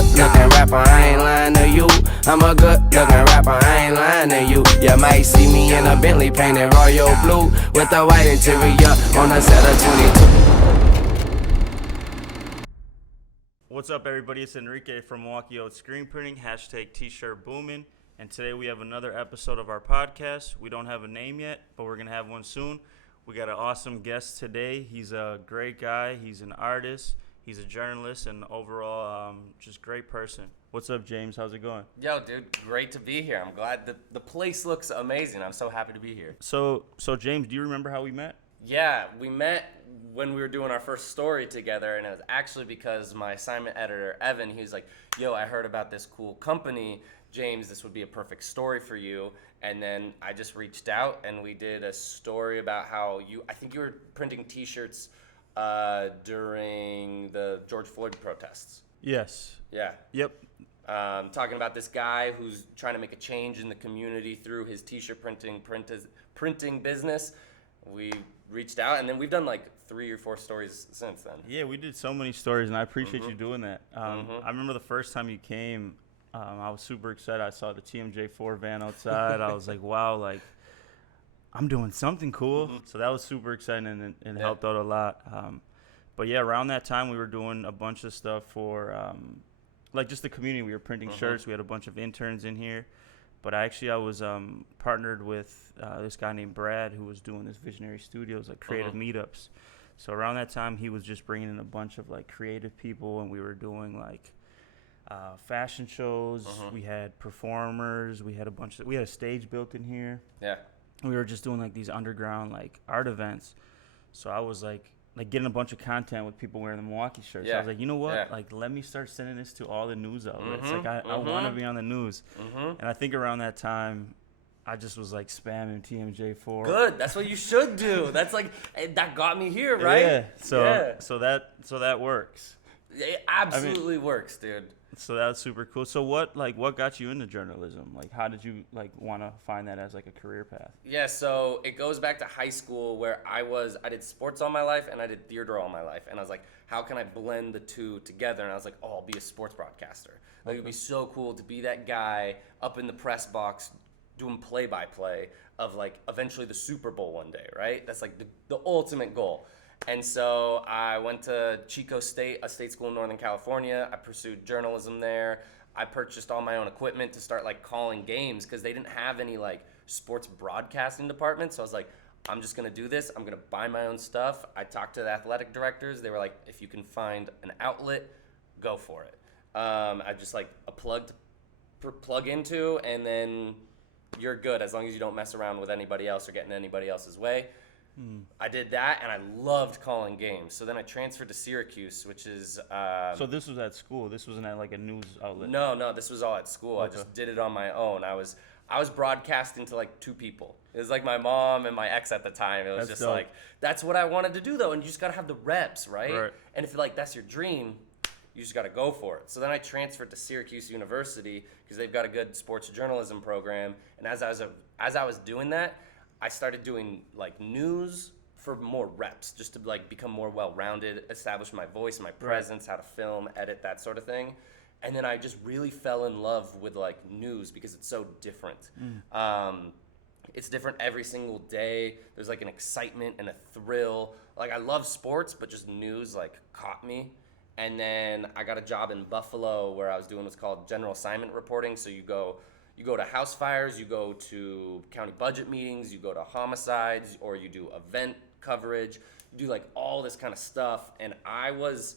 good looking rapper, I ain't lying to you. I'm a good looking rapper, I ain't lying to you. You might see me in a Bentley painted royal blue with a white interior on a set of 22. What's up, everybody? It's Enrique from Milwaukee Screen Printing, hashtag T-shirt booming. And today we have another episode of our podcast. We don't have a name yet, but we're going to have one soon. We got an awesome guest today. He's a great guy. He's an artist. He's a journalist and overall just great person. What's up, James? How's it going? Yo, dude, great to be here. I'm glad the place looks amazing. I'm so happy to be here. So James, do you remember how we met? Yeah, we met when we were doing our first story together, and it was actually because my assignment editor, Evan, he was like, yo, I heard about this cool company. James, this would be a perfect story for you. And then I just reached out, and we did a story about how I think you were printing T-shirts during the George Floyd protests. Yes. Yeah. Yep. Talking about this guy who's trying to make a change in the community through his T-shirt printing business. We reached out, and then we've done like 3 or 4 stories since then. Yeah, we did so many stories, and I appreciate you doing that. I remember the first time you came, I was super excited. I saw the TMJ4 van outside. I was like, wow, like, I'm doing something cool. So that was super exciting and helped out a lot. But yeah, around that time, we were doing a bunch of stuff for like just the community. We were printing shirts. We had a bunch of interns in here. But I was partnered with this guy named Brad who was doing this Visionary Studios, like creative meetups. So around that time, he was just bringing in a bunch of like creative people, and we were doing like fashion shows. We had performers. We had a stage built in here. Yeah. We were just doing like these underground like art events. So I was like getting a bunch of content with people wearing the Milwaukee shirts. Yeah. So I was like, you know what? Yeah. Like, let me start sending this to all the news outlets. Like, I want to be on the news. And I think around that time, I just was like spamming TMJ4. Good. That's what you should do. That's like, that got me here, right? Yeah. So that works. It absolutely works, dude. So that's super cool. So what got you into journalism? Like, how did you want to find that as like a career path? Yeah, so it goes back to high school where I did sports all my life and I did theater all my life. And I was like, how can I blend the two together? And I was like, I'll be a sports broadcaster. Like, it'd be so cool to be that guy up in the press box doing play-by-play of like eventually the Super Bowl one day, right? That's like the ultimate goal. And so I went to Chico State, a state school in Northern California. I pursued journalism there. I purchased all my own equipment to start like calling games because they didn't have any like sports broadcasting department. So I was like, I'm just gonna do this. I'm gonna buy my own stuff. I talked to the athletic directors. They were like, if you can find an outlet, go for it. I just like a plug into, and then you're good as long as you don't mess around with anybody else or get in anybody else's way. I did that, and I loved calling games. So then I transferred to Syracuse, which is... so this was at school? This wasn't at like a news outlet? No, this was all at school. Okay. I just did it on my own. I was broadcasting to like 2 people. It was like my mom and my ex at the time. It was just dope. Like, that's what I wanted to do, though, and you just got to have the reps, right? And if like that's your dream, you just got to go for it. So then I transferred to Syracuse University because they've got a good sports journalism program, and as I was doing that, I started doing like news for more reps, just to like become more well-rounded, establish my voice, my presence, how to film, edit, that sort of thing. And then I just really fell in love with like news because it's so different. It's different every single day. There's like an excitement and a thrill. Like, I love sports, but just news like caught me. And then I got a job in Buffalo where I was doing what's called general assignment reporting. So you go to house fires, you go to county budget meetings, you go to homicides, or you do event coverage, you do like all this kind of stuff. And I was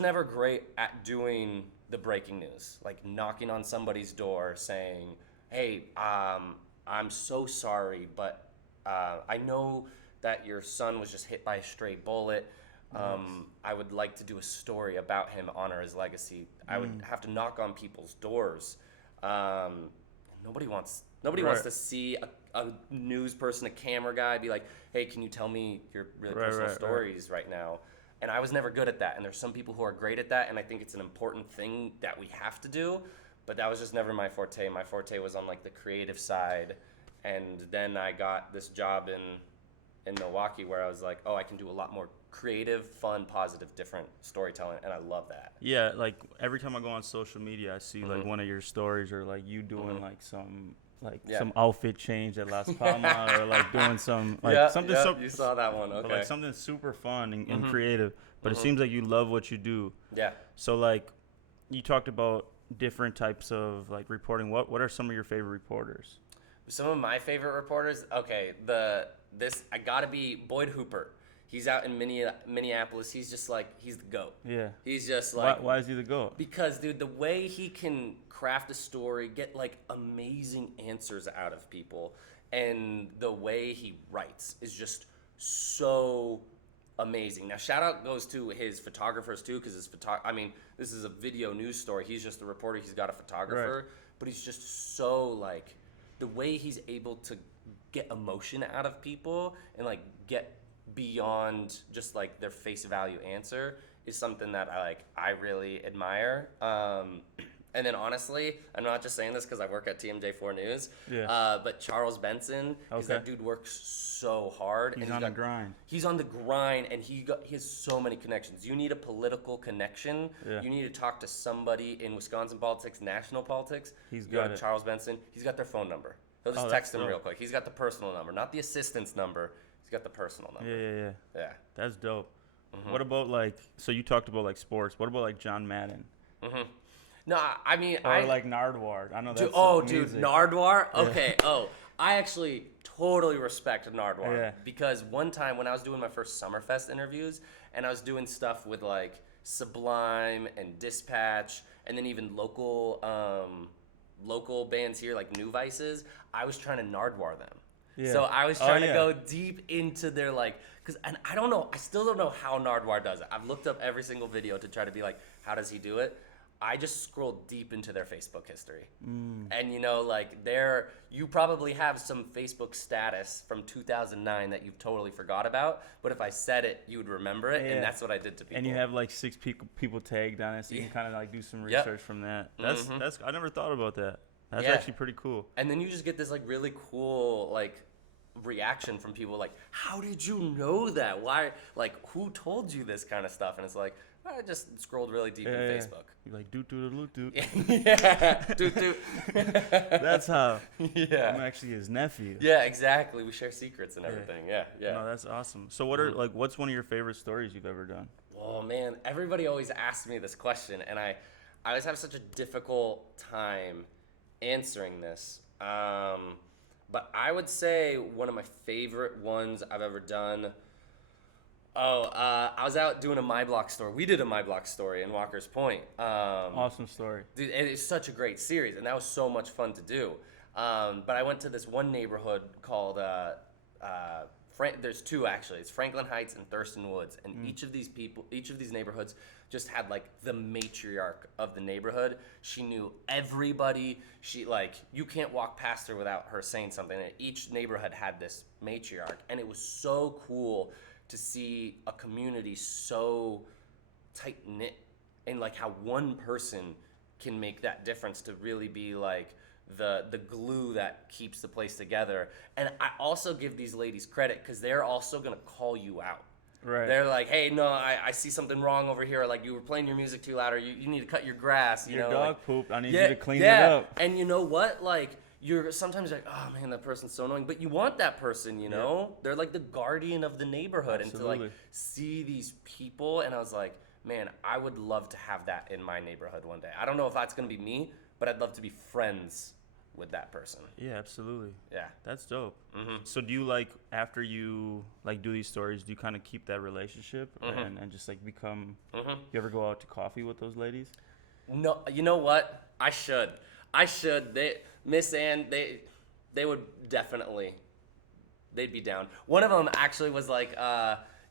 never great at doing the breaking news, like knocking on somebody's door saying, hey, I'm so sorry, but I know that your son was just hit by a stray bullet. I would like to do a story about him, honor his legacy. I would have to knock on people's doors. Nobody wants to see a news person, a camera guy be like, hey, can you tell me your really personal stories right now? And I was never good at that. And there's some people who are great at that, and I think it's an important thing that we have to do. But that was just never my forte. My forte was on like the creative side. And then I got this job in Milwaukee where I was like, oh, I can do a lot more creative, fun, positive, different storytelling, and I love that. Yeah, like every time I go on social media, I see like one of your stories or like you doing like some some outfit change at Las Palmas or like doing some like something. You saw that one, okay? Like something super fun and creative, but it seems like you love what you do. Yeah. So like, you talked about different types of like reporting. What are some of your favorite reporters? Some of my favorite reporters. Okay, I gotta be Boyd Hooper. He's out in Minneapolis. He's just like, he's the GOAT. Yeah. He's just like. Why is he the GOAT? Because, dude, the way he can craft a story, get like amazing answers out of people, and the way he writes is just so amazing. Now, shout out goes to his photographers too, because this is a video news story. He's just the reporter. He's got a photographer, but he's just so like, the way he's able to get emotion out of people and like get beyond just like their face value answer is something that I really admire. And then honestly, I'm not just saying this because I work at TMJ4 News, but Charles Benson, because that dude works so hard. He's on the grind. He's on the grind, and he has so many connections. You need a political connection. You need to talk to somebody in Wisconsin politics, national politics. He's got it. Charles Benson. He's got their phone number. He'll just text them real quick. He's got the personal number, not the assistant's number. He's got the personal number. Yeah. That's dope. What about like, so you talked about like sports. What about like John Madden? No, I mean, or like Nardwuar. I know that's dude, Nardwuar? Okay, I actually totally respect Nardwuar because one time when I was doing my first Summerfest interviews and I was doing stuff with like Sublime and Dispatch and then even local bands here like New Vices, I was trying to Nardwuar them. Yeah. So I was trying to go deep into their like, and I don't know, I still don't know how Nardwuar does it. I've looked up every single video to try to be like, how does he do it? I just scrolled deep into their Facebook history. And, you know, like, you probably have some Facebook status from 2009 that you totally forgot about, but if I said it, you would remember it, and that's what I did to people. And you have, like, 6 people tagged on it, so you can kind of, like, do some research from that. That's I never thought about that. That's actually pretty cool. And then you just get this, like, really cool, like, reaction from people, like, how did you know that? Why, like, who told you this kind of stuff? And it's like, I just scrolled really deep in Facebook. You're like, doot. Yeah, doot. That's how. I'm actually his nephew. Yeah, exactly. We share secrets and everything. Yeah. No, that's awesome. So what are what's one of your favorite stories you've ever done? Oh man, everybody always asks me this question, and I always have such a difficult time answering this. But I would say one of my favorite ones I've ever done. I was out doing a My Block story. We did a My Block story in Walker's Point. Awesome story. Dude, it's such a great series, and that was so much fun to do. But I went to this one neighborhood called, there's two actually. It's Franklin Heights and Thurston Woods. And each of these neighborhoods just had like the matriarch of the neighborhood. She knew everybody. She you can't walk past her without her saying something. And each neighborhood had this matriarch, and it was so cool to see a community so tight-knit and like how one person can make that difference to really be like the glue that keeps the place together. And I also give these ladies credit because they're also going to call you out. Right. They're like, hey, no, I see something wrong over here. Like, you were playing your music too loud, or you need to cut your grass. Your dog pooped. I need you to clean it up. And you know what? Like, you're sometimes like, oh man, that person's so annoying, but you want that person, you know? They're like the guardian of the neighborhood. Absolutely. And to like see these people, and I was like, man, I would love to have that in my neighborhood one day. I don't know if that's gonna be me, but I'd love to be friends with that person. Yeah, absolutely. Yeah, that's dope. So do you like, after you like do these stories, do you kind of keep that relationship and just like become? You ever go out to coffee with those ladies? No, you know what? I should. Miss Ann, they would definitely, they'd be down. One of them actually was like,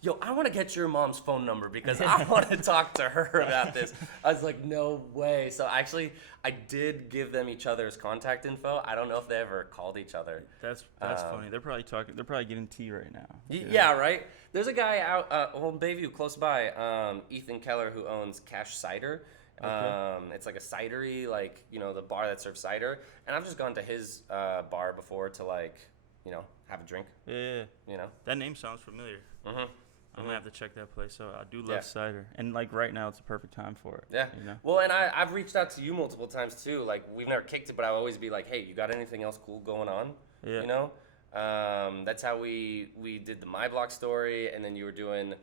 yo, I want to get your mom's phone number because I want to talk to her about this. I was like, no way. So actually, I did give them each other's contact info. I don't know if they ever called each other. That's funny. They're probably talking. They're probably getting tea right now. Yeah, right. There's a guy out in Bayview close by, Ethan Keller, who owns Cash Cider. Okay. It's like a cidery, like, you know, the bar that serves cider. And I've just gone to his bar before to, like, you know, have a drink. Yeah. You know? That name sounds familiar. I'm gonna have to check that place. So I do love cider, and like right now, it's a perfect time for it. Yeah. You know? Well, and I've reached out to you multiple times too. Like we've never kicked it, but I'll always be like, hey, you got anything else cool going on? Yeah. You know. That's how we did the My Block story, and then you were doing.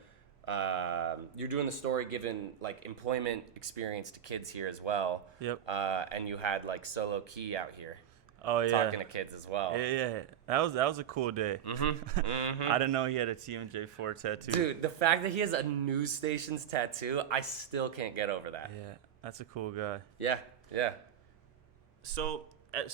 You're doing the story given like employment experience to kids here as well. Yep. And you had like Solo Key out here. Oh yeah. Talking to kids as well. Yeah. That was a cool day. I didn't know he had a TMJ4 tattoo. Dude, the fact that he has a news station's tattoo, I still can't get over that. Yeah, that's a cool guy. Yeah. So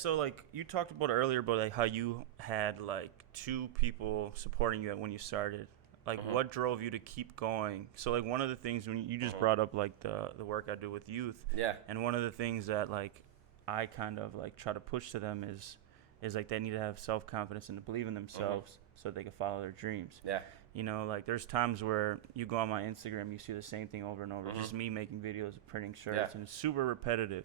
like you talked about earlier about like how you had like 2 people supporting you when you started. Like what drove you to keep going? So like one of the things when you just brought up like the work I do with youth. Yeah. And one of the things that like I kind of like try to push to them is like they need to have self-confidence and to believe in themselves so they can follow their dreams. Yeah. You know, like there's times where you go on my Instagram, you see the same thing over and over, just me making videos of printing shirts, and it's super repetitive.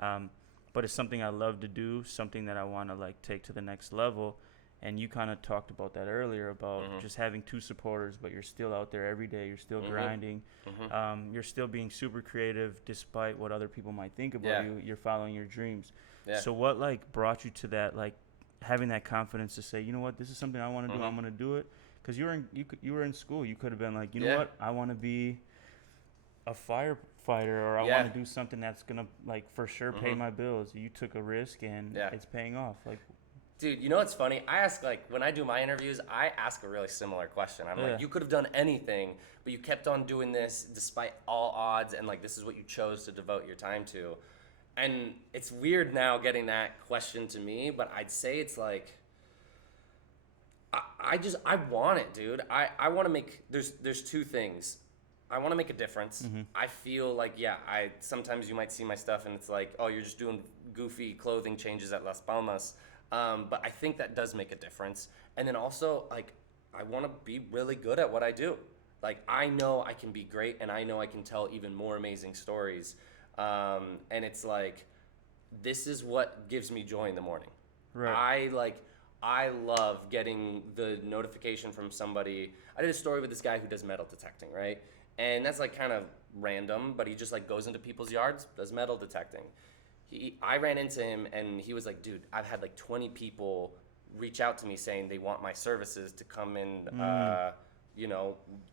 But it's something I love to do, something that I want to like take to the next level. And you kind of talked about that earlier about just having 2 supporters, but you're still out there every day. You're still grinding. You're still being super creative despite what other people might think about you. You're following your dreams. Yeah. So what like brought you to that, like having that confidence to say, you know what, this is something I want to do. I'm going to do it. Because you were in school. You could have been like, you know what, I want to be a firefighter, or I want to do something that's going to like for sure pay my bills. You took a risk and it's paying off. Like. Dude, you know what's funny? I ask, like, when I do my interviews, I ask a really similar question. I'm like, you could have done anything, but you kept on doing this despite all odds, and, like, this is what you chose to devote your time to. And it's weird now getting that question to me, but I'd say it's like, I want it, dude. I want to make, there's 2 things. I want to make a difference. I feel like, sometimes you might see my stuff and it's like, oh, you're just doing goofy clothing changes at Las Palmas. But I think that does make a difference. And then also, like, I want to be really good at what I do. Like, I know I can be great, and I know I can tell even more amazing stories. And it's like, this is what gives me joy in the morning. Right. I love getting the notification from somebody. I did a story with this guy who does metal detecting, right? And that's, like, kind of random, but he just, like, goes into people's yards, does metal detecting. I ran into him, and he was like, dude, I've had like 20 people reach out to me saying they want my services to come and,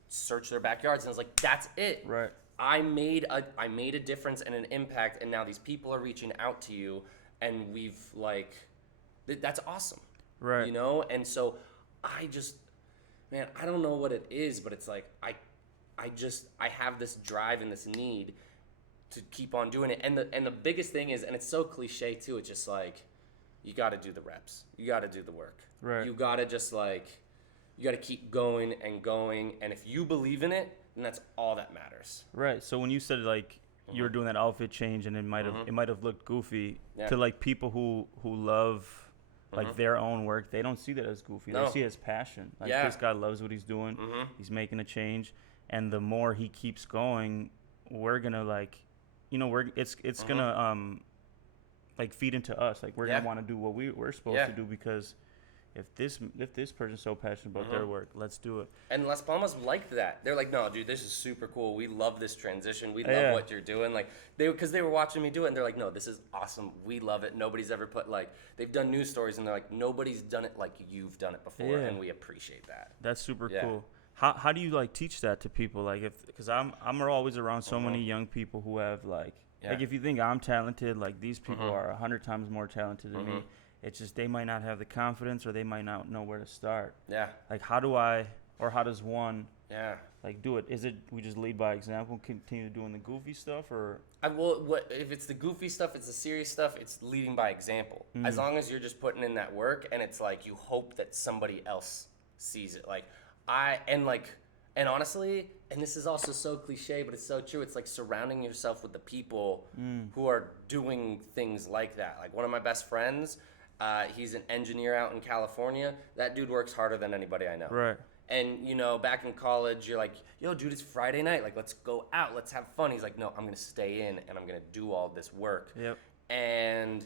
search their backyards. And I was like, that's it. Right. I made a difference and an impact, and now these people are reaching out to you, and we've like, that's awesome. Right. You know? And so I don't know what it is, but it's like, I have this drive and this need to keep on doing it. And the biggest thing is, and it's so cliche too, it's just like, you got to do the reps. You got to do the work. Right. You got to just like, you got to keep going and going. And if you believe in it, then that's all that matters. Right. So when you said like you were doing that outfit change and it might have looked goofy to like people who love like their own work, they don't see that as goofy. No. They see it as passion. Like this guy loves what he's doing. He's making a change. And the more he keeps going, we're going to like, it's gonna like feed into us. Like we're gonna want to do what we're supposed to do, because if this person's so passionate about their work, let's do it. And Las Palmas liked that. They're like, no, dude, this is super cool. We love this transition. We love what you're doing. Like because they were watching me do it, and they're like, no, this is awesome. We love it. Nobody's ever put like, they've done news stories, and they're like, nobody's done it like you've done it before, and we appreciate that. That's super cool. How do you like teach that to people? Like because I'm always around so many young people who have like if you think I'm talented, like these people are 100 times more talented than me. It's just they might not have the confidence, or they might not know where to start. Yeah. Like how does one like do it? Is it we just lead by example, continue doing the goofy stuff, or if it's the goofy stuff, it's the serious stuff, it's leading by example. As long as you're just putting in that work, and it's like you hope that somebody else sees it. Like and honestly, and this is also so cliche, but it's so true. It's like surrounding yourself with the people who are doing things like that. Like one of my best friends, he's an engineer out in California. That dude works harder than anybody I know. Right. And, back in college, you're like, yo, dude, it's Friday night. Like, let's go out. Let's have fun. He's like, no, I'm going to stay in, and I'm going to do all this work. Yep. And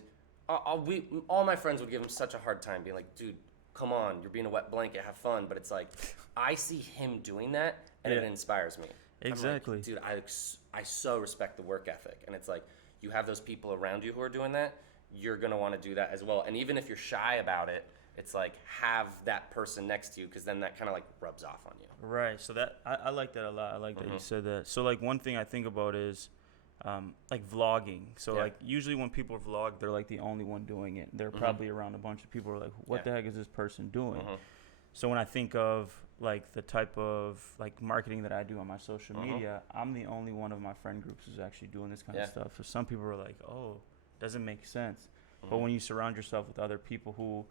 all my friends would give him such a hard time, being like, dude, come on, you're being a wet blanket, have fun. But it's like, I see him doing that, and it inspires me. Exactly. I'm like, dude, I so respect the work ethic. And it's like, you have those people around you who are doing that, you're going to want to do that as well. And even if you're shy about it, it's like, have that person next to you, because then that kind of like rubs off on you. Right. So that I like that a lot. I like that you said that. So like one thing I think about is like vlogging. So like usually when people vlog, they're like the only one doing it. They're probably around a bunch of people who are like, what the heck is this person doing? So when I think of like the type of like marketing that I do on my social media, I'm the only one of my friend groups who's actually doing this kind of stuff. So some people are like, oh, doesn't make sense. But when you surround yourself with other people who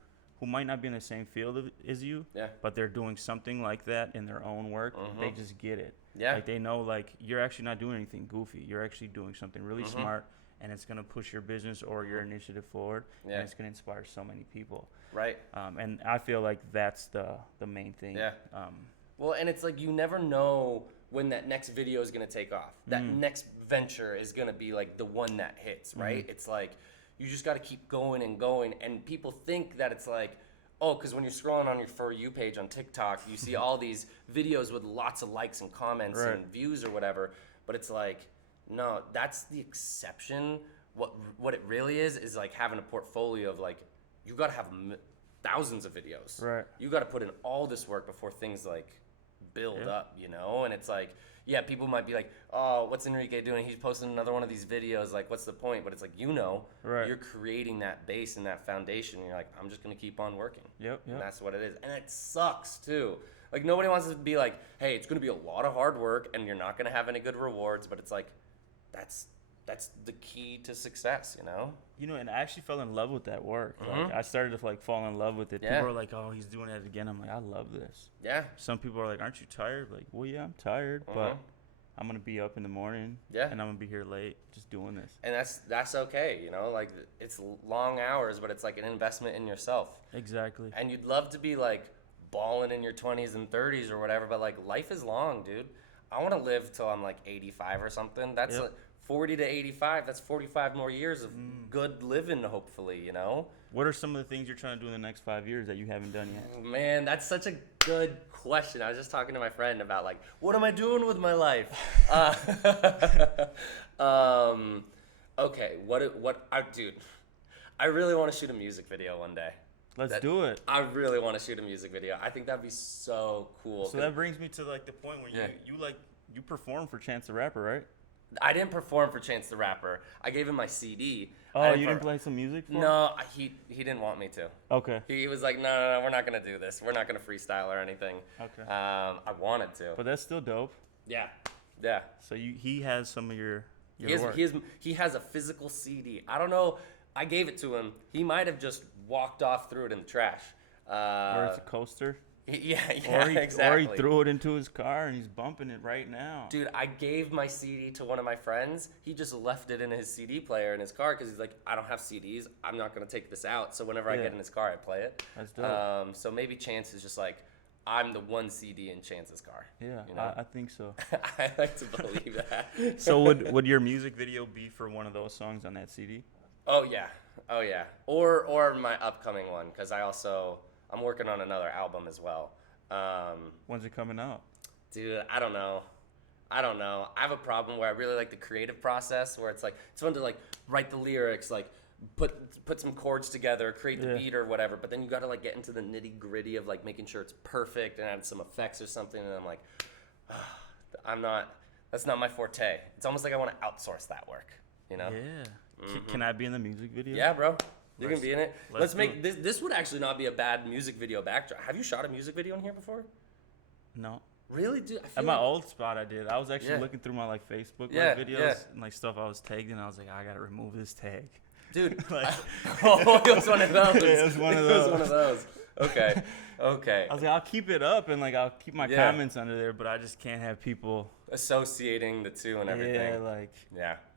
might not be in the same field as you, but they're doing something like that in their own work, they just get it. Yeah. Like they know like you're actually not doing anything goofy. You're actually doing something really smart, and it's going to push your business or your initiative forward, and it's going to inspire so many people. Right. And I feel like that's the main thing. Yeah. Well, and it's like you never know when that next video is going to take off. That next venture is going to be like the one that hits, right? It's like you just got to keep going and going, and people think that it's like, oh, because when you're scrolling on your For You page on TikTok, you see all these videos with lots of likes and comments and views or whatever, but it's like, no, that's the exception. What it really is like having a portfolio of like, you got to have thousands of videos. Right. You got to put in all this work before things like build up, you know? And it's like, yeah, people might be like, oh, what's Enrique doing? He's posting another one of these videos. Like, what's the point? But it's like, you're creating that base and that foundation. And you're like, I'm just going to keep on working. Yep. And that's what it is. And it sucks, too. Like, nobody wants to be like, hey, it's going to be a lot of hard work and you're not going to have any good rewards. But it's like, that's the key to success, you know? You know, and I actually fell in love with that work. Like, I started to, like, fall in love with it. People are like, oh, he's doing it again. I'm like, I love this. Yeah. Some people are like, aren't you tired? Like, well, yeah, I'm tired, but I'm going to be up in the morning. Yeah. And I'm going to be here late just doing this. And that's okay, you know? Like, it's long hours, but it's like an investment in yourself. Exactly. And you'd love to be, like, balling in your 20s and 30s or whatever, but, like, life is long, dude. I want to live till I'm, like, 85 or something. That's like 40 to 85, that's 45 more years of good living, hopefully, you know? What are some of the things you're trying to do in the next 5 years that you haven't done yet? Man, that's such a good question. I was just talking to my friend about, like, what am I doing with my life? Okay, dude, I really want to shoot a music video one day. Let's do it. I really want to shoot a music video. I think that'd be so cool. So that brings me to, like, the point where you perform for Chance the Rapper, right? I didn't perform for Chance the Rapper. I gave him my CD. Oh, you didn't play some music for him? No, he didn't want me to. Okay. He was like, no, we're not going to do this. We're not going to freestyle or anything. Okay. I wanted to. But that's still dope. Yeah. Yeah. So he has some of your work. He has a physical CD. I don't know. I gave it to him. He might have just walked off, threw it in the trash. Or it's a coaster. Yeah, exactly. Or he threw it into his car and he's bumping it right now. Dude, I gave my CD to one of my friends. He just left it in his CD player in his car because he's like, I don't have CDs. I'm not going to take this out. So whenever I get in his car, I play it. That's dope. So maybe Chance is just like, I'm the one CD in Chance's car. Yeah, you know? I think so. I like to believe that. So would your music video be for one of those songs on that CD? Oh, yeah. Or my upcoming one, because I'm working on another album as well. When's it coming out? Dude, I don't know. I have a problem where I really like the creative process, where it's like, it's fun to like write the lyrics, like put some chords together, create the beat or whatever, but then you got to like get into the nitty gritty of like making sure it's perfect and add some effects or something, and I'm like, that's not my forte. It's almost like I want to outsource that work, you know? Yeah. Can I be in the music video? Yeah, bro. You can be in it. Let's make this. This would actually not be a bad music video backdrop. Have you shot a music video in here before? No. Really, dude? At my old spot, I did. I was actually looking through my like Facebook videos and like stuff I was tagged in. I was like, I gotta remove this tag. Dude, it was one of those. It was one of those. Okay. I was like, I'll keep it up and like I'll keep my comments under there, but I just can't have people associating the two and everything.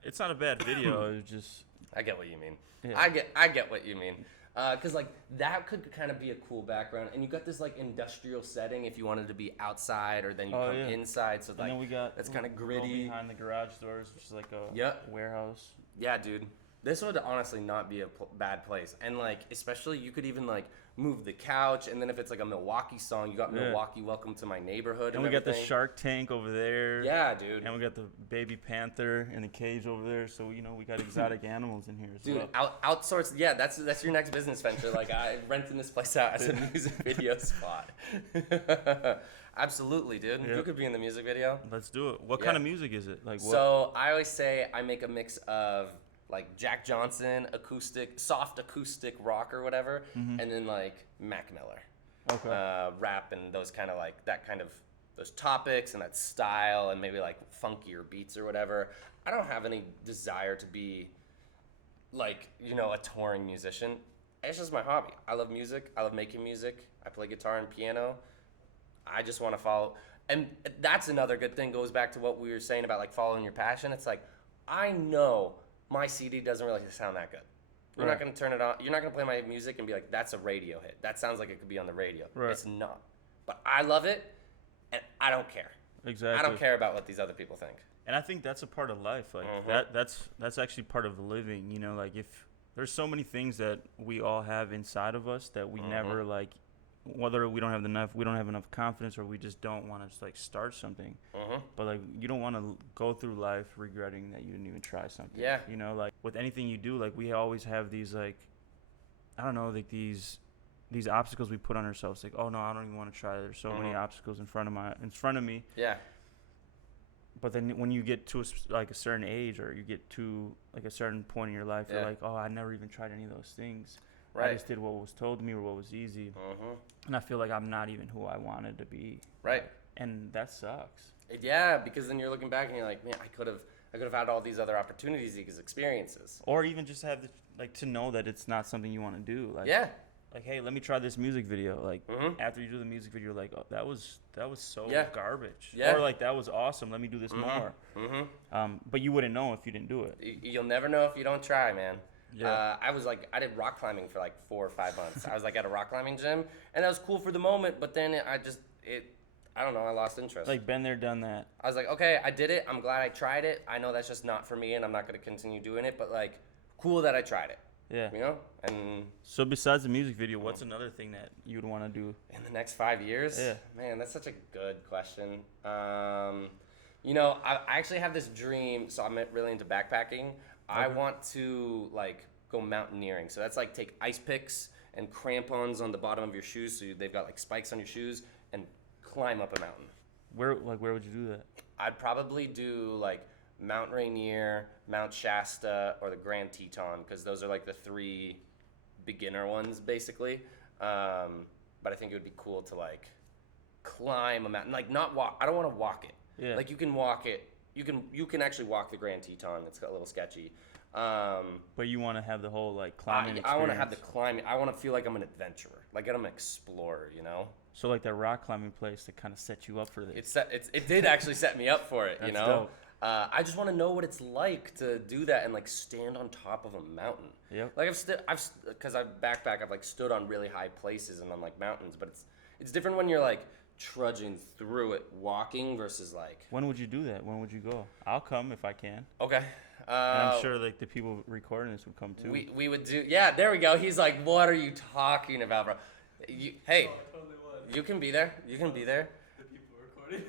It's not a bad video. It's just. I get what you mean. Yeah. I get what you mean. Because like that could kind of be a cool background, and you got this like industrial setting if you wanted to be outside, or then you come inside. So like and then we got that's kind of gritty behind the garage doors, which is like a warehouse. Yeah, dude. This would honestly not be a bad place. And, like, especially you could even, like, move the couch. And then if it's, like, a Milwaukee song, you got Milwaukee, Welcome to My Neighborhood. And we got the Shark Tank over there. Yeah, dude. And we got the baby panther in the cage over there. So, you know, we got exotic animals in here as well. Dude, outsource. Yeah, that's your next business venture. Like, renting this place out as a music video spot. Absolutely, dude. Yep. You could be in the music video. Let's do it. What kind of music is it? Like, what? So I always say I make a mix of like Jack Johnson soft acoustic rock or whatever, and then like Mac Miller, rap and those kind of like those topics and that style and maybe like funkier beats or whatever. I don't have any desire to be like, you know, a touring musician. It's just my hobby. I love music. I love making music. I play guitar and piano. I just want to follow. And that's another good thing, goes back to what we were saying about like following your passion. It's like, I know my CD doesn't really sound that good. You're not going to turn it on. You're not going to play my music and be like, that's a radio hit. That sounds like it could be on the radio. Right. It's not. But I love it, and I don't care. Exactly. I don't care about what these other people think. And I think that's a part of life. Like that's actually part of living. You know, like if there's so many things that we all have inside of us that we never like. Whether we don't have enough confidence, or we just don't want to just like start something. But like you don't want to go through life regretting that you didn't even try something. Yeah. You know, like with anything you do, like we always have these like, I don't know, like these obstacles we put on ourselves. Like, oh no, I don't even want to try. There's so many obstacles in front of me. Yeah. But then when you get to a certain age, or you get to like a certain point in your life, you're like, oh, I never even tried any of those things. Right. I just did what was told to me or what was easy. And I feel like I'm not even who I wanted to be. Right. And that sucks. Yeah, because then you're looking back and you're like, man, I could have had all these other opportunities, these experiences. Or even just have to know that it's not something you want to do. Like, like, hey, let me try this music video. Like after you do the music video, you're like, oh, that was so garbage. Yeah. Or like, that was awesome. Let me do this more. But you wouldn't know if you didn't do it. You'll never know if you don't try, man. Yeah. I did rock climbing for like 4 or 5 months. I was like at a rock climbing gym, and that was cool for the moment, but then I don't know, I lost interest. Like, been there, done that. I was like, okay, I did it. I'm glad I tried it. I know that's just not for me, and I'm not going to continue doing it, but like, cool that I tried it. Yeah. You know? And so besides the music video, what's another thing that you would want to do? In the next 5 years? Yeah. Man, that's such a good question. You know, I actually have this dream, so I'm really into backpacking. I want to like go mountaineering. So that's like take ice picks and crampons on the bottom of your shoes, so they've got like spikes on your shoes, and climb up a mountain. Where would you do that? I'd probably do like Mount Rainier, Mount Shasta, or the Grand Teton, because those are like the 3 beginner ones basically. But I think it would be cool to like climb a mountain, like not walk. I don't want to walk it. Yeah. Like you can walk it. You can actually walk the Grand Teton. It's a little sketchy. But you want to have the whole like climbing experience. I want to have the climbing. I want to feel like I'm an adventurer, like I'm an explorer, you know. So like that rock climbing place that kind of set you up for this. It did actually set me up for it, That's you know. Dope. I just want to know what it's like to do that and like stand on top of a mountain. Yep. Like because I've like stood on really high places and on like mountains, but it's different when you're like trudging through it, walking versus like. When would you do that? When would you go? I'll come if I can. Okay. And I'm sure like the people recording this would come too. We would do. Yeah, there we go. He's like, what are you talking about, bro? Hey, I totally would. You can be there. You can be there. The people recording.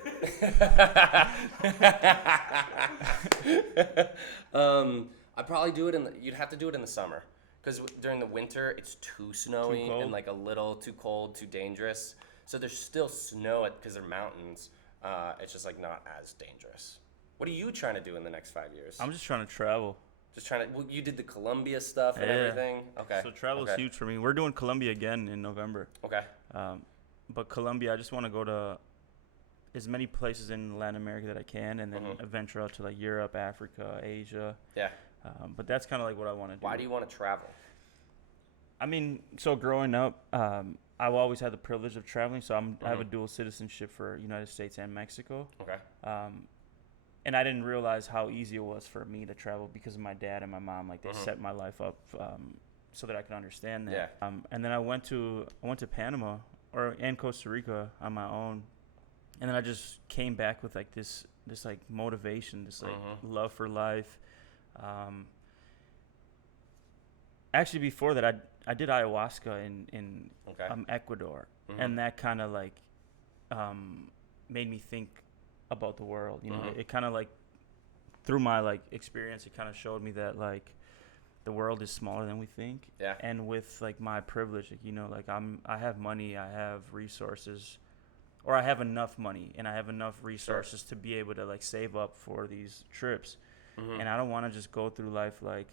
I'd probably do it you'd have to do it in the summer, because during the winter it's too snowy and like a little too cold, too dangerous. So there's still snow because they're mountains. It's just like not as dangerous. What are you trying to do in the next 5 years? I'm just trying to travel. Well, you did the Columbia stuff and everything? Okay. So travel is huge for me. We're doing Columbia again in November. Okay. But Columbia, I just want to go to as many places in Latin America that I can, and then venture out to like Europe, Africa, Asia. Yeah. But that's kind of like what I want to do. Why do you want to travel? I mean, so growing up, I've always had the privilege of traveling. So I have a dual citizenship for United States and Mexico. Okay. And I didn't realize how easy it was for me to travel because of my dad and my mom. Like they set my life up so that I could understand that. Yeah. And then I went to Panama and Costa Rica on my own, and then I just came back with like this like motivation, this like love for life. Actually, before that, I did ayahuasca in Ecuador, and that kind of like made me think about the world. You know, it kind of like through my like experience, it kind of showed me that like the world is smaller than we think. Yeah. And with like my privilege, like, you know, like I have money, I have resources, or I have enough money and I have enough resources to be able to like save up for these trips. And I don't want to just go through life like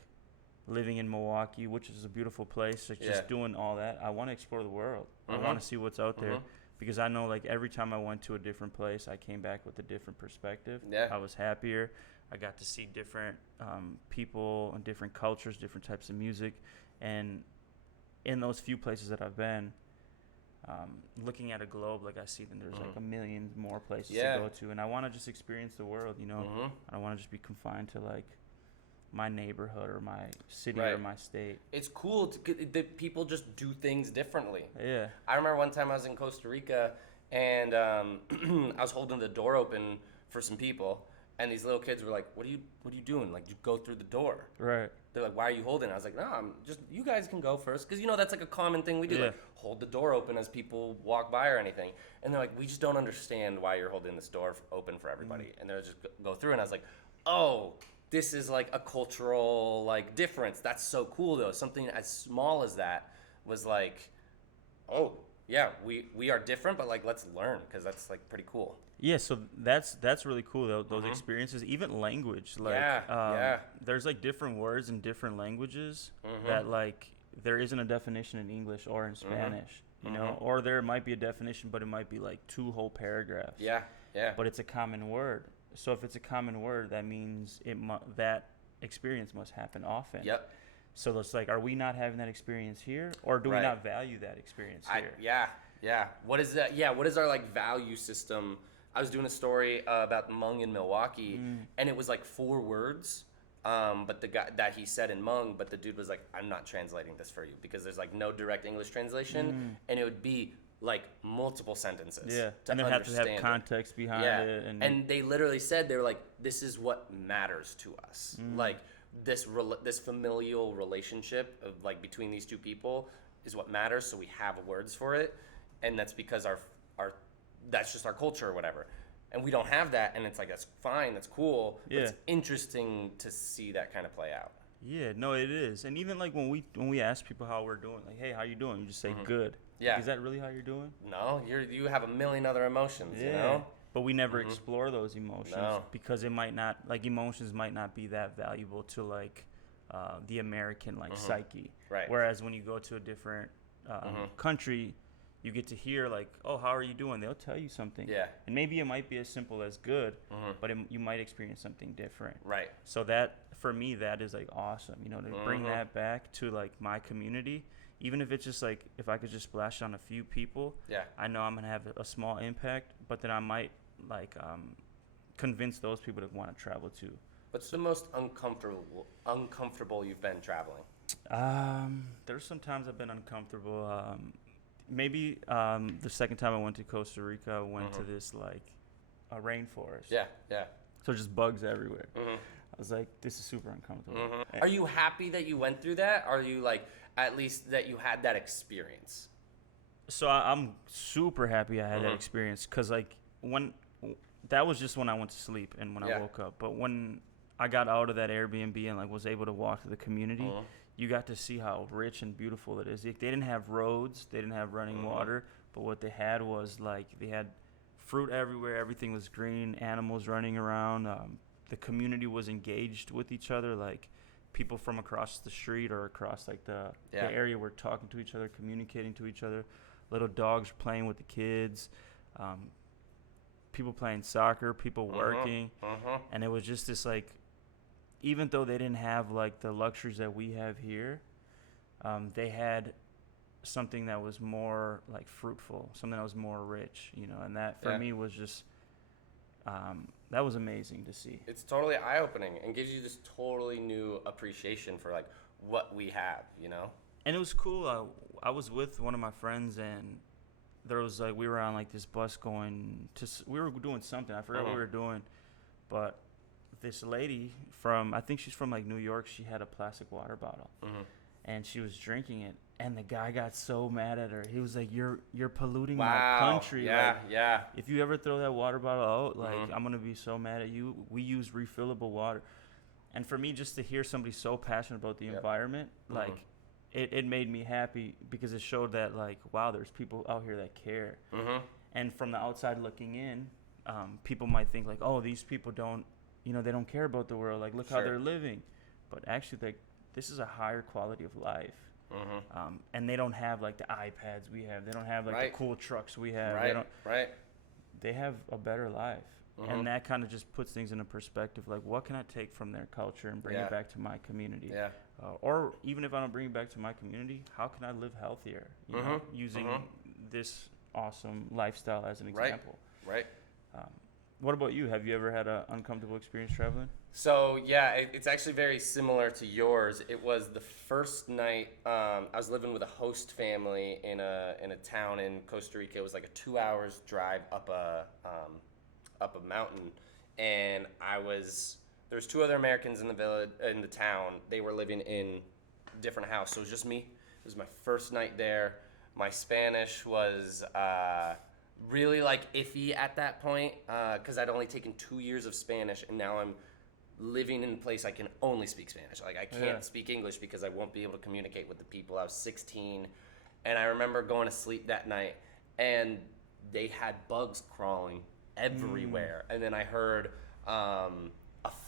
living in Milwaukee, which is a beautiful place, like just doing all that. I want to explore the world. I want to see what's out there, because I know like every time I went to a different place, I came back with a different perspective. I was happier. I got to see different people and different cultures, different types of music. And in those few places that I've been, looking at a globe, like I see that there's like a million more places to go to. And I want to just experience the world, you know. I don't want to just be confined to like my neighborhood or my city or my state. It's cool that people just do things differently. Yeah. I remember one time I was in Costa Rica, and I was holding the door open for some people, and these little kids were like, what are you doing? Like, you go through the door. Right. They're like, why are you holding it? I was like, no, I'm just, you guys can go first. Because, you know, that's like a common thing we do. Like, hold the door open as people walk by or anything. And they're like, we just don't understand why you're holding this door open for everybody. And they'll just go through. And I was like, oh, this is like a cultural like difference. That's so cool though. Something as small as that was like, oh yeah, we are different, but like let's learn, because that's like pretty cool. Yeah, so that's really cool though, those experiences. Even language, like there's like different words in different languages that like there isn't a definition in English or in Spanish, you know, or there might be a definition, but it might be like 2 whole paragraphs. Yeah. But it's a common word. So if it's a common word, that means that experience must happen often. Yep. So it's like, are we not having that experience here, or do we not value that experience here? Yeah. What is that? Yeah. What is our like value system? I was doing a story about Hmong in Milwaukee, and it was like 4 words, but the guy that he said in Hmong, but the dude was like, I'm not translating this for you, because there's like no direct English translation, and it would be like multiple sentences. Yeah, and they have to have context behind it. And they literally said, they were like, this is what matters to us. Like this familial relationship of like between these 2 people is what matters. So we have words for it, and that's because our that's just our culture or whatever. And we don't have that, and it's like, that's fine, that's cool. But it's interesting to see that kind of play out. Yeah, no, it is. And even like when we ask people how we're doing, like, hey, how you doing? You just say good. Yeah. Like, is that really how you're doing? No, you have a million other emotions, you know? But we never explore those emotions because it might not, like, emotions might not be that valuable to like the American like psyche. Right. Whereas when you go to a different country, you get to hear like, oh, how are you doing? They'll tell you something. Yeah. And maybe it might be as simple as good, but you might experience something different. Right. So that, for me, that is like awesome, you know, to bring that back to like my community. Even if it's just like, if I could just splash on a few people, I know I'm gonna have a small impact, but then I might like convince those people to want to travel too. What's the most uncomfortable you've been traveling? There's some times I've been uncomfortable. Maybe the second time I went to Costa Rica, I went to this like a rainforest. Yeah. So just bugs everywhere. I was like, this is super uncomfortable. Are you happy that you went through that? Are you like, at least that you had that experience? So I'm super happy I had that experience, because like that was just when I went to sleep and when I woke up. But when I got out of that Airbnb and like was able to walk to the community, you got to see how rich and beautiful it is. They didn't have roads, they didn't have running water, but what they had was like, they had fruit everywhere, everything was green, animals running around. The community was engaged with each other, like people from across the street or across like the area were talking to each other, communicating to each other. Little dogs playing with the kids, people playing soccer, people working, and it was just this like, even though they didn't have like the luxuries that we have here, they had something that was more like fruitful, something that was more rich, you know, and that for me was just that was amazing to see. It's totally eye-opening and gives you this totally new appreciation for like what we have, you know. And it was cool. I was with one of my friends, and there was like, we were on like this bus going to, we were doing something, I forgot what we were doing, but this lady from, I think she's from like New York, she had a plastic water bottle, and she was drinking it. And the guy got so mad at her. He was like, "You're polluting Wow. my country. Yeah, like, yeah. If you ever throw that water bottle out, like I'm gonna be so mad at you. We use refillable water." And for me, just to hear somebody so passionate about the environment, like it made me happy because it showed that like, wow, there's people out here that care. And from the outside looking in, people might think like, oh, these people don't, they don't care about the world. Like, look how they're living. But actually, like, this is a higher quality of life. And they don't have like the iPads we have. They don't have like the cool trucks we have. They have a better life. And that kind of just puts things into perspective. Like, what can I take from their culture and bring it back to my community? Or even if I don't bring it back to my community, how can I live healthier? Using this awesome lifestyle as an example. What about you? Have you ever had an uncomfortable experience traveling? So yeah, it's actually very similar to yours. It was the first night I was living with a host family in a town in Costa Rica. It was like a 2 hours drive up a mountain, and there's 2 other Americans in the town. They were living in a different house, so it was just me. It was my first night there. My Spanish was really like iffy at that point because I'd only taken 2 years of Spanish, and now I'm living in a place I can only speak Spanish. Like, I can't speak English because I won't be able to communicate with the people. I was 16, and I remember going to sleep that night, and they had bugs crawling everywhere. And then I heard a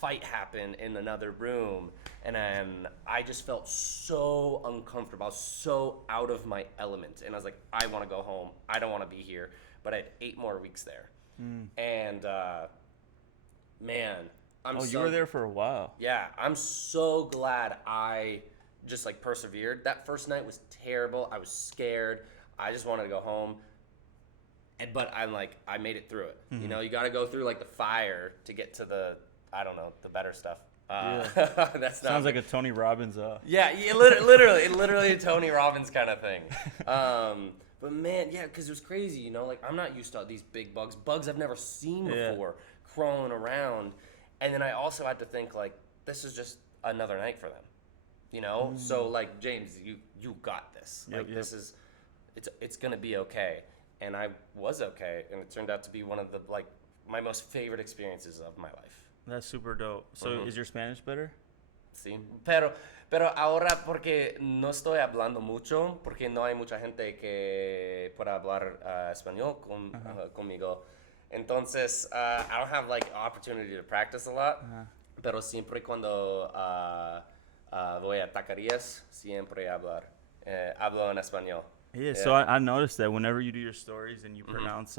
fight happen in another room, and I just felt so uncomfortable. I was so out of my element, and I was like, I want to go home. I don't want to be here. But I had 8 more weeks there. And man, you were there for a while. Yeah, I'm so glad I just like persevered. That first night was terrible. I was scared. I just wanted to go home. But I'm like, I made it through it. You got to go through like the fire to get to the better stuff. That's sounds like a Tony Robbins. Literally a Tony Robbins kind of thing. But man, yeah, because it was crazy, like I'm not used to these big bugs I've never seen before crawling around. And then I also had to think like, this is just another night for them, So like, James, you got this. This is, it's gonna be okay. And I was okay, and it turned out to be one of the my most favorite experiences of my life. That's super dope. So is your Spanish better? Sí, pero ahora porque no estoy hablando mucho, porque no hay mucha gente que pueda hablar español conmigo. Entonces, I don't have opportunity to practice a lot, pero siempre cuando voy a taquerías, siempre hablo en español. Yeah, so I noticed that whenever you do your stories and you pronounce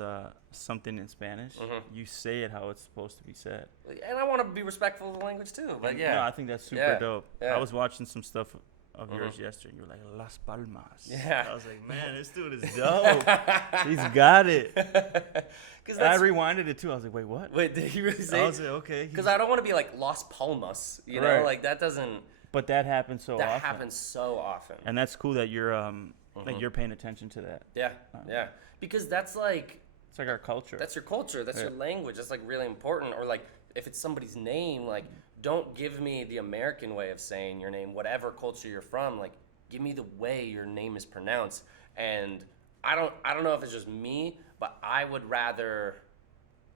something in Spanish, you say it how it's supposed to be said. And I want to be respectful of the language too, but No, I think that's super dope. Yeah. I was watching some stuff of yours yesterday, and you were like, Las Palmas. Yeah. I was like, man, this dude is dope. He's got it. I rewinded it too. I was like, wait, what? Wait, did he really say? I was like, okay. Because I don't want to be like Las Palmas, know? Like, that doesn't... But that happens so often. That happens so often. And that's cool that you're... Like, you're paying attention to that. Yeah. Because that's like... It's like our culture. That's your culture. That's your language. That's, really important. Or, if it's somebody's name, don't give me the American way of saying your name, whatever culture you're from. Give me the way your name is pronounced. And I don't know if it's just me, but I would rather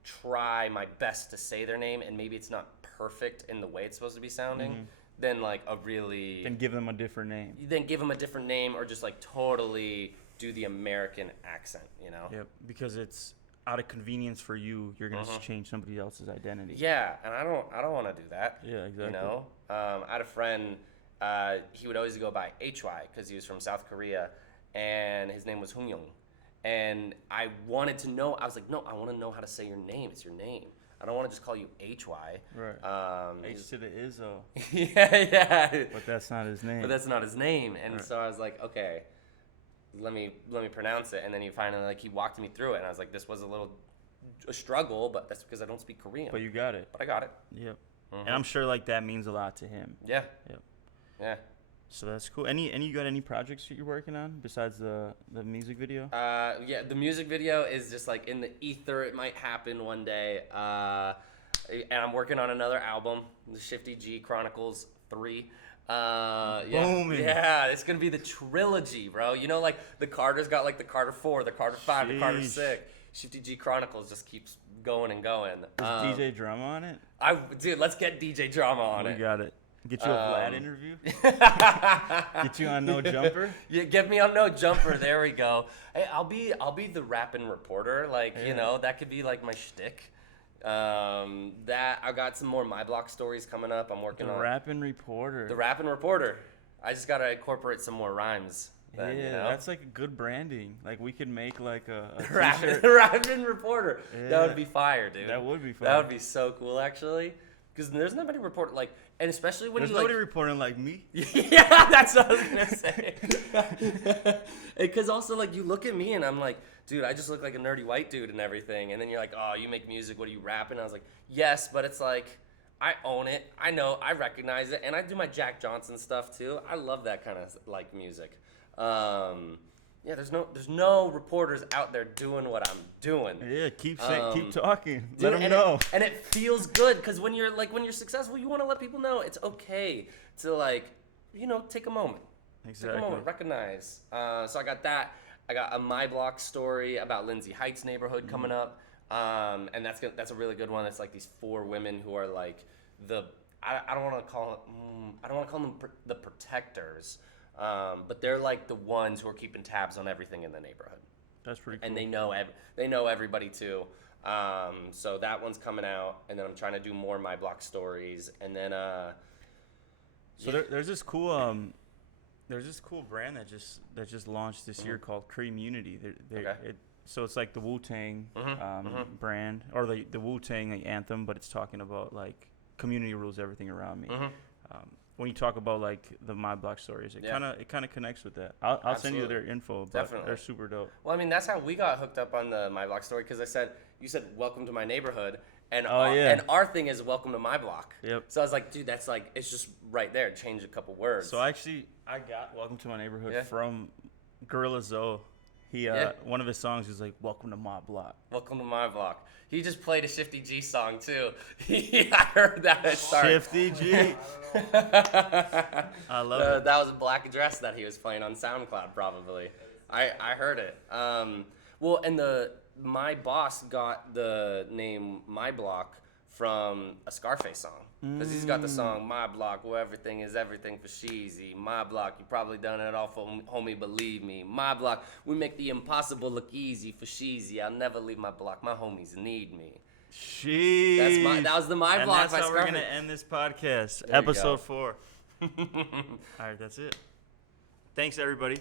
try my best to say their name, and maybe it's not perfect in the way it's supposed to be sounding. Then Then give them a different name. Then give them a different name, or just totally do the American accent, Yep, because it's out of convenience for you. You're gonna change somebody else's identity. Yeah, and I don't want to do that. Yeah, exactly. I had a friend. He would always go by HY because he was from South Korea, and his name was Hungyong. And I wanted to know. I was like, no, I want to know how to say your name. It's your name. I don't want to just call you HY. Right. H to the Izzo. Yeah. But that's not his name. And so I was like, okay, let me pronounce it. And then he finally he walked me through it, and I was like, this was a struggle, but that's because I don't speak Korean. But you got it. But I got it. Yep. And I'm sure that means a lot to him. Yeah. Yep. Yeah. So that's cool. You got any projects that you're working on besides the music video? Yeah, the music video is just in the ether. It might happen one day. And I'm working on another album, the Shifty G Chronicles 3. Booming. Yeah, it's gonna be the trilogy, bro. You know, like the Carter's got like the Carter 4, the Carter 5, the Carter 6. Shifty G Chronicles just keeps going and going. Is DJ Drama on it? Dude, let's get DJ Drama on it. We got it. Get you a Vlad interview. Get you on No Jumper. Yeah, get me on No Jumper. There we go. Hey, I'll be the rapping reporter. Like, you know, that could be like my shtick. That I got some more My Block stories coming up. I'm working on the rapping reporter. The rapping reporter. I just gotta incorporate some more rhymes. Then, yeah, you know? that's like a good branding. Like we could make like a rapping reporter. Yeah. That would be fire, dude. That would be fire. That would be so cool, actually. Because there's nobody report like, and especially when there's nobody reporting like me. Yeah, that's what I was gonna say. Because also like you look at me and I'm like, dude, I just look like a nerdy white dude and everything. And then you're like, oh, you make music. What are you rapping? I was like, yes, but it's like I own it. I know. I recognize it, and I do my Jack Johnson stuff too. I love that kind of like music. Yeah, there's no reporters out there doing what I'm doing. Yeah, keep talking. Dude, Let them know. And it feels good because when you're successful, you want to let people know it's okay to like, you know, take a moment. Exactly. Take a moment, recognize. So I got that. I got a My Block story about Lindsay Heights neighborhood coming up, and that's a really good one. It's like these 4 women who are like I don't want to call them the protectors. But they're like the ones who are keeping tabs on everything in the neighborhood. That's pretty cool. And they know everybody too. So that one's coming out, and then I'm trying to do more My Block stories, and then there's this cool brand that just launched this year called Creamunity. So it's like the Wu-Tang brand, or the Wu-Tang like, anthem, but it's talking about like community rules everything around me. When you talk about like the My Block stories, it kind of connects with that. I'll send you their info, but Definitely. They're super dope. Well, I mean, that's how we got hooked up on the My Block story, because you said welcome to my neighborhood, and and our thing is welcome to my block. Yep. So I was like, dude, that's like, it's just right there. Change a couple words. So actually, I got welcome to my neighborhood from Gorilla Zoe. He one of his songs is like welcome to my block. Welcome to my block. He just played a Shifty G song too. I heard that at start. Shifty G. I love it. That was a Black Dress that he was playing on SoundCloud probably. I heard it. Well, and my boss got the name My Block from a Scarface song. Because he's got the song My Block, where everything is everything for Sheezy. My block, you probably done it all for homie, believe me. My block, we make the impossible look easy for Sheezy. I'll never leave my block, my homies need me. Jeez. That was the My Block. And that's how we're going to end this podcast. Episode 4. All right, that's it. Thanks, everybody.